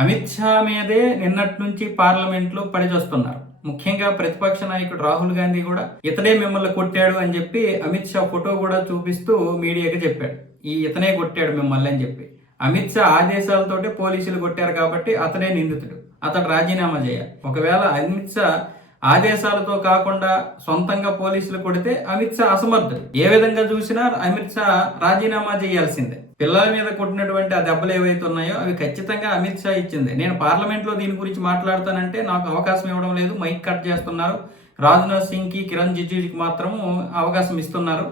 అమిత్ షా మీదే నిన్నటి నుంచి పార్లమెంట్లో పడిచొస్తున్నారు. ముఖ్యంగా ప్రతిపక్ష నాయకుడు రాహుల్ గాంధీ కూడా ఇతడే మిమ్మల్ని కొట్టాడు అని చెప్పి అమిత్ షా ఫోటో కూడా చూపిస్తూ మీడియాకి చెప్పాడు. ఇతనే కొట్టాడు మిమ్మల్ని అని చెప్పి. అమిత్ షా ఆదేశాలతోటే పోలీసులు కొట్టారు కాబట్టి అతనే నిందితుడు. అతడు రాజీనామా చేయాలి. ఒకవేళ అమిత్ షా ఆదేశాలతో కాకుండా సొంతంగా పోలీసులు కొడితే అమిత్ షా అసమర్థుడు. ఏ విధంగా చూసినా అమిత్ షా రాజీనామా చేయాల్సిందే. పిల్లల మీద కొట్టినటువంటి ఆ దెబ్బలు ఏవైతే ఉన్నాయో అవి ఖచ్చితంగా అమిత్ షా ఇచ్చింది. నేను పార్లమెంట్లో దీని గురించి మాట్లాడతానంటే నాకు అవకాశం ఇవ్వడం లేదు, మైక్ కట్ చేస్తున్నారు. రాజ్నాథ్ సింగ్కి, కిరణ్ రిజిజుకి మాత్రము అవకాశం ఇస్తున్నారు.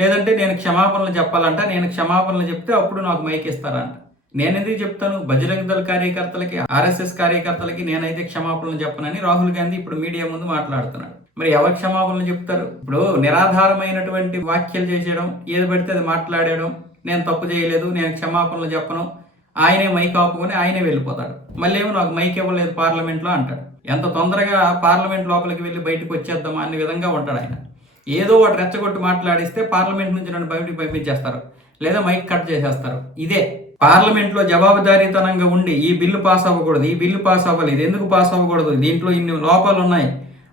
లేదంటే నేను క్షమాపణలు చెప్పాలంట, నేను క్షమాపణలు చెప్తే అప్పుడు నాకు మైక్ ఇస్తారంట. నేను ఎందుకు చెప్తాను? బజరంగ దళ కార్యకర్తలకి, ఆర్ఎస్ఎస్ కార్యకర్తలకి నేనైతే క్షమాపణలు చెప్పనని రాహుల్ గాంధీ ఇప్పుడు మీడియా ముందు మాట్లాడుతున్నాడు. మరి ఎవరు క్షమాపణలు చెప్తారు? ఇప్పుడు నిరాధారమైనటువంటి వ్యాఖ్యలు చేసేయడం, ఏది పడితే అది మాట్లాడేయడం, నేను తప్పు చేయలేదు, నేను క్షమాపణలు చెప్పను, ఆయనే మైక్ ఆపుకొని ఆయనే వెళ్ళిపోతాడు. మళ్ళీ ఏమో నాకు మైక్ ఇవ్వలేదు పార్లమెంట్లో అంటాడు. ఎంత తొందరగా పార్లమెంట్ లోపలికి వెళ్ళి బయటకు వచ్చేద్దామా అనే విధంగా ఉంటాడు ఆయన. ఏదో ఒకటి రెచ్చగొట్టి మాట్లాడిస్తే పార్లమెంట్ నుంచి నన్ను బయటికి పంపించేస్తారు, లేదా మైక్ కట్ చేసేస్తారు. ఇదే పార్లమెంట్లో జవాబుదారీతనంగా ఉండి ఈ బిల్లు పాస్ అవ్వకూడదు, ఈ బిల్లు పాస్ అవ్వాలి, ఇది ఎందుకు పాస్ అవ్వకూడదు, దీంట్లో ఇన్ని లోపాలు ఉన్నాయి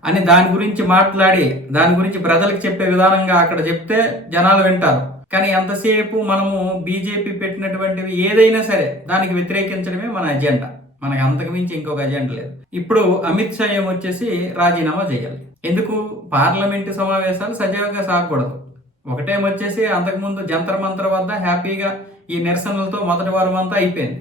అని దాని గురించి మాట్లాడి దాని గురించి ప్రజలకు చెప్పే విధానంగా అక్కడ చెప్తే జనాలు వింటారు. కానీ ఎంతసేపు మనము బీజేపీ పెట్టినటువంటివి ఏదైనా సరే దానికి వ్యతిరేకించడమే మన అజెండా. మనకు అంతకు మించి ఇంకొక అజెండా లేదు. ఇప్పుడు అమిత్ షా ఏమొచ్చేసి రాజీనామా చేయాలి. ఎందుకు? పార్లమెంటు సమావేశాలు సజావుగా సాగకూడదు. ఒకటేమొచ్చేసి అంతకుముందు జంతర్ మంతర్ వద్ద హ్యాపీగా ఈ నిరసనలతో మొదటి వారం అంతా అయిపోయింది.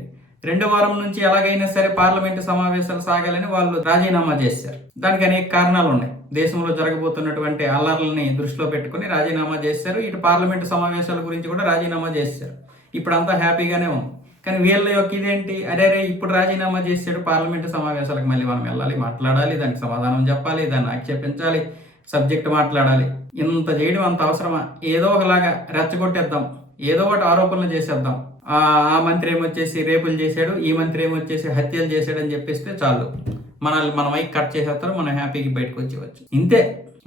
రెండో వారం నుంచి ఎలాగైనా సరే పార్లమెంటు సమావేశాలు సాగాలని వాళ్ళు రాజీనామా చేశారు. దానికి అనేక కారణాలు ఉన్నాయి. దేశంలో జరగబోతున్నటువంటి అల్లర్లని దృష్టిలో పెట్టుకుని రాజీనామా చేశారు. ఇటు పార్లమెంటు సమావేశాల గురించి కూడా రాజీనామా చేశారు. ఇప్పుడంతా హ్యాపీగానే ఉంది. కానీ వీళ్ళ యొక్క ఇదేంటి, అరే ఇప్పుడు రాజీనామా చేశాడు, పార్లమెంటు సమావేశాలకు మళ్ళీ మనం వెళ్ళాలి, మాట్లాడాలి, దానికి సమాధానం చెప్పాలి, దాన్ని ఆక్షేపించాలి, సబ్జెక్ట్ మాట్లాడాలి. ఇంత చేయడం అంత అవసరమా? ఏదో ఒకలాగా రెచ్చగొట్టేద్దాం, ఏదో ఒకటి ఆరోపణలు చేసేద్దాం. ఆ మంత్రి ఏమొచ్చేసి రేపులు చేశాడు, ఈ మంత్రి ఏమొచ్చేసి హత్యలు చేశాడు అని చెప్పేస్తే చాలు, మన మైక్ కట్ చేసేస్తారు, మనం హ్యాపీకి బయటకు వచ్చేవచ్చు. ఇంతే.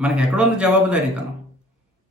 మనకి ఎక్కడుంది జవాబుదారీతనం?